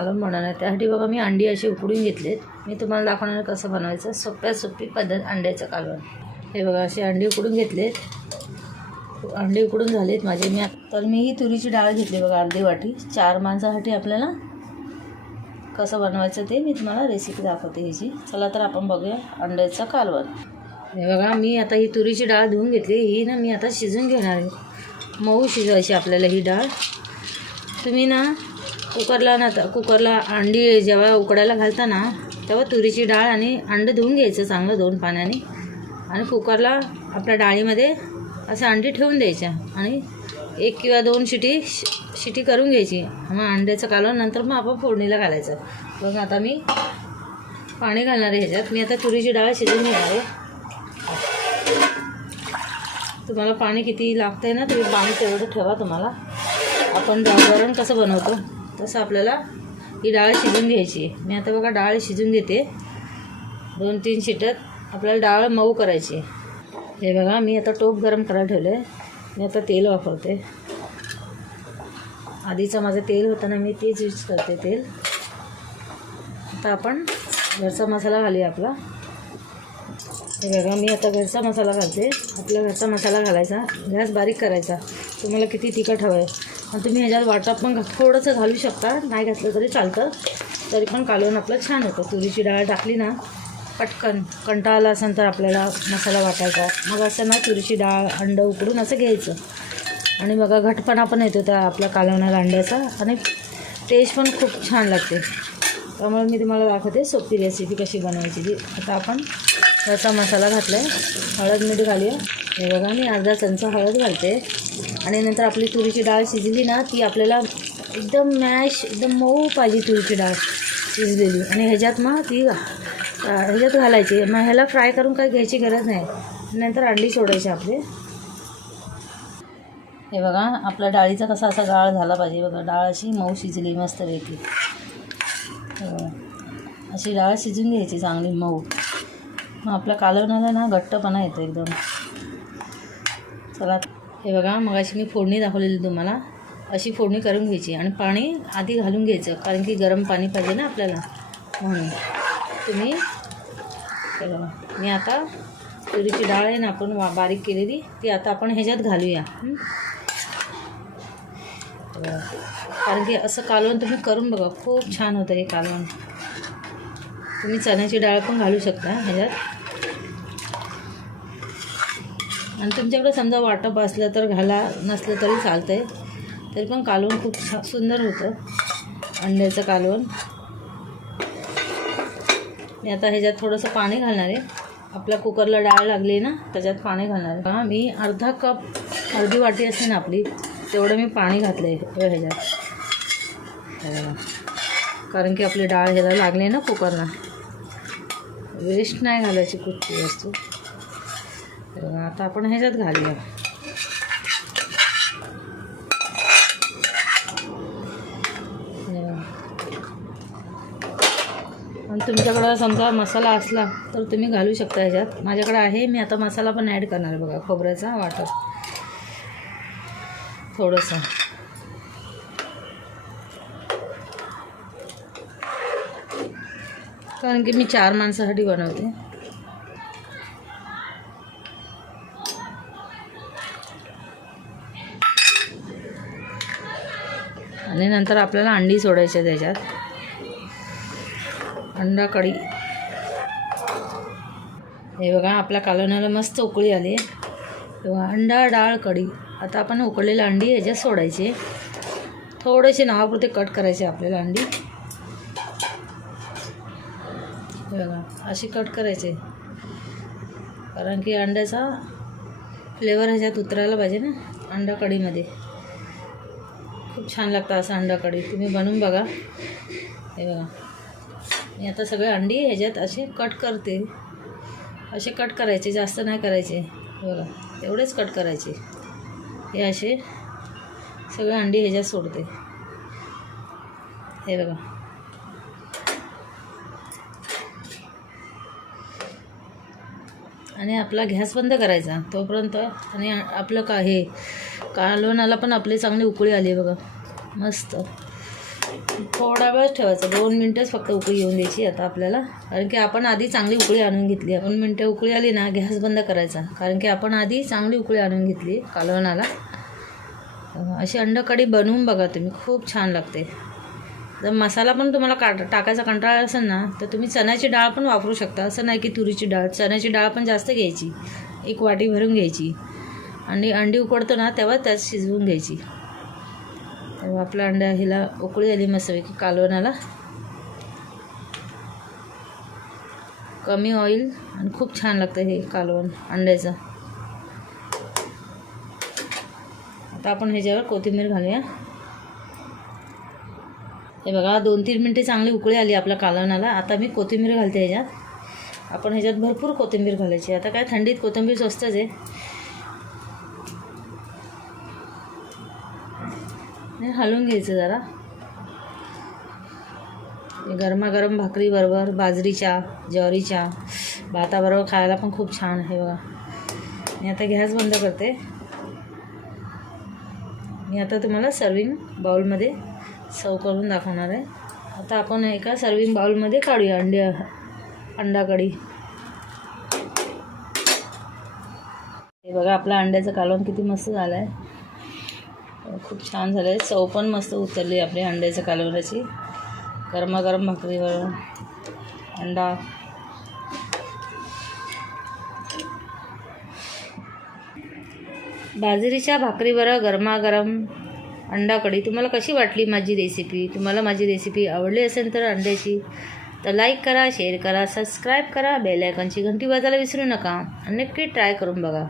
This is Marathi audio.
कालवण बनवणार आहे. त्यासाठी बघा मी अंडी अशी उकडून घेतलेत. मी तुम्हाला दाखवणार कसं बनवायचं. सोप्यात सोपी पद्धत अंड्याचं कालवण. हे बघा असे अंडी उकडून घेतलेत. अंडी उकडून झालेत माझे. मी तर मी ही तुरीची डाळ घेतली बघा अर्धी वाटी. चार माणसासाठी आपल्याला कसं बनवायचं ते मी तुम्हाला रेसिपी दाखवते ह्याची. चला तर आपण बघूया अंड्याचं कालवण. हे बघा मी आता ही तुरीची डाळ धुवून घेतली. ही ना मी आता शिजून घेणार आहे. मऊ शिजवायची आपल्याला ही डाळ. तुम्ही ना कुकरला ना कुकरला अंडी जेव्हा उकडायला घालता ना तेव्हा तुरीची डाळ आणि अंडं धुवून घ्यायचं चांगलं दोन पाण्याने आणि कुकरला आपल्या डाळीमध्ये असं अंडी ठेवून द्यायच्या. आणि एक किंवा दोन शिटी शि- शिटी करून घ्यायची. मग अंड्याचं कालवण नंतर मग आपण फोडणीला घालायचं. मग आता मी पाणी घालणार आहे ह्याच्यात. मी आता तुरीची डाळ शिजून घेणार आहे. तुम्हाला पाणी किती लागतं आहे ना तुम्ही पाणी तेवढं ठेवा तुम्हाला. आपण डाळ वरण कसं बनवतो? तसं आपल्याला ही डाळ शिजून घ्यायची. मी आता बघा डाळ शिजून घेते. दोन तीन शिटत आपल्याला डाळ मऊ करायची. हे बघा मी आता टोप गरम करायला ठेवलं आहे मी आता तेल वापरते. आधीचं माझं तेल होतं ना मी तेच यूज करते तेल. आता आपण घरचा मसाला घालूया आपला. हे बघा मी आता घरचा मसाला घालते. आपला घरचा मसाला घालायचा. गॅस बारीक करायचा. तुम्हाला किती तिखट हवं आहे आणि तुम्ही ह्याच्यात वाटप पण थोडंसं घालू शकता. नाही घातलं तरी चालतं. तरी पण कालवण आपलं छान होतं. तुरीची डाळ टाकली ना पटकन. कंटाळा आला असेल तर आपल्याला मसाला वाटायचा. मग असं ना तुरीची डाळ अंडं उकडून असं घ्यायचं. आणि बघा घटपणा पण येतो त्या आपल्या कालवणाला अंड्याचा. आणि टेस्ट पण खूप छान लागते. त्यामुळे मी तुम्हाला दाखवते सोपी रेसिपी कशी बनवायची ती. आता आपण याचा मसाला घातला आहे हळद मीठ घालूया. हे बघा मी अर्धा चमचा हळद घालते. आणि नंतर आपली तुरीची डाळ शिजली ना ती आपल्याला एकदम मॅश एकदम मऊ पाहिजे तुरीची डाळ शिजलेली. आणि ह्याच्यात मग ती ह्याच्यात घालायची. मग ह्याला फ्राय करून काही घ्यायची गरज नाही. नंतर अंडी सोडायची आपले. हे बघा आपल्या डाळीचा कसा असा गाळ झाला पाहिजे. बघा डाळ अशी मऊ शिजली मस्त हे अशी डाळ शिजून घ्यायची चांगली मऊ. मग आपल्या कालवणाला ना घट्टपणा येतो एकदम. चला हे बघा मग अशी मी फोडणी दाखवलेली तुम्हाला. अशी फोडणी करून घ्यायची आणि पाणी आधी घालून घ्यायचं कारण की गरम पाणी पाहिजे ना आपल्याला. म्हणून तुम्ही हे बघा मी आता तुरीची डाळ आहे ना आपण वा बारीक केलेली ती आता आपण ह्याच्यात घालूया. कारण की असं कालवण तुम्ही करून बघा खूप छान होतं हे कालवण. तुम्ही चण्याची डाळ पण घालू शकता ह्याच्यात. आणि तुमच्याकडे समजा वाटप असलं तर घाला नसलं तरी चालतं आहे तरी पण कालवण खूप सुंदर होतं. अंड्याचं कालवण. मी आता ह्याच्यात थोडंसं पाणी घालणार आहे. आपल्या कुकरला डाळ लागली ना त्याच्यात पाणी घालणार आहे. हां मी अर्धा कप अर्धी वाटी असते ना आपली तेवढं मी पाणी घातलं आहे ह्याच्यात कारण की आपली डाळ ह्याला लागली ना कुकरला. वेस्ट नाही घालायची कुठची वस्तू. बघा, आता आपण ह्याच्यात घालूया. हे बघा. आणि तुमच्याकडं समजा मसाला असला तर तुम्ही घालू शकता ह्याच्यात. माझ्याकडे आहे मी आता मसाला पण ॲड करणार बघा खोबऱ्याचा वाटप. थोडंसं. कारण की मी चार माणसासाठी बनवते. आणि नंतर आपल्याला अंडी सोडायची त्याच्यात. अंडा कढी. हे बघा आपल्या कालवणाला मस्त उकळी आली. तेव्हा अंडा डाळ कढी. आता आपण उकळलेली अंडी ह्याच्यात सोडायची. थोडेसे नावापुरते कट करायचे आपल्याला अंडी. हे बघा अशी कट करायचे. कारण की अंड्याचा फ्लेवर ह्याच्यात उतरायला पाहिजे ना अंडा कढीमध्ये. खूप छान लागतं असं अंडा कढी तुम्ही बनवून बघा. हे बघा. मी आता सगळे अंडी ह्याच्यात असे कट करते. असे कट करायचे जास्त नाही करायचे. बघा एवढेच कट करायचे. हे असे सगळे अंडी ह्याच्यात सोडते. हे बघा. आणि आपला गॅस बंद करायचा. तोपर्यंत आणि आपलं का हे कालवणाला पण आपली चांगली उकळी आली बघा. मस्त. थोडा वेळ ठेवायचा. दोन मिनटंच फक्त उकळी येऊन द्यायची आता आपल्याला. कारण की आपण आधी चांगली उकळी आणून घेतली दोन मिनटं उकळी आली ना गॅस बंद करायचा. कारण की आपण आधी चांगली उकळी आणून घेतली कालवणाला. अशी अंडकडी बनवून बघा तुम्ही. खूप छान लागते. जर मसाला पण तुम्हाला काट टाकायचा कंटाळा असेल ना तर तुम्ही चण्याची डाळ पण वापरू शकता. असं नाही की तुरीची डाळ. चण्याची डाळ पण जास्त घ्यायची. एक वाटी भरून घ्यायची. आणि अंडी उकडतो ना तेव्हा त्यात शिजवून घ्यायची. तेव्हा आपला अंड्या हिला उकळी आली मस्तपैकी कालवणाला. कमी ऑइल आणि खूप छान लागतं हे कालवण अंड्याचं. आता आपण ह्याच्यावर कोथिंबीर घालूया. हे बघा दोन तीन मिनटे चांगली उकळी आली आपल्या कालवणाला. आता मी कोथिंबीर घालते ह्याच्यात. आपण ह्याच्यात भरपूर कोथिंबीर घालायची. आता काय थंडीत कोथिंबीर स्वस्तच आहे. हलवून घ्यायचं जरा. गरमागरम भाकरीबरोबर बाजरीच्या ज्वारीच्या. भाताबरोबर खायला पण खूप छान आहे बघा. मी आता गॅस बंद करते. मी आता तुम्हाला सर्विंग बाउलमध्ये सर्व करून दाखवणार आहे. आता आपण एका सर्विंग बाउलमध्ये काढूया अंडे अंडा कढी हे बघा आपला अंड्याचं कालवण किती मस्त झालं आहे खूप छान झालं आहे चव पण मस्त उतरली आपली अंड्याच्या कालवणाची. गरमागरम भाकरीवर अंडा. बाजरीच्या भाकरीवर गरमागरम अंडा कढी तुम्हाला कशी वाटली माझी रेसिपी तुम्हाला माझी रेसिपी आवडली असेल तर अंड्याची तर लाईक करा शेअर करा सबस्क्राईब करा बेल आयकॉनची घंटी वाजायला विसरू नका. आणि नक्की ट्राय करून बघा.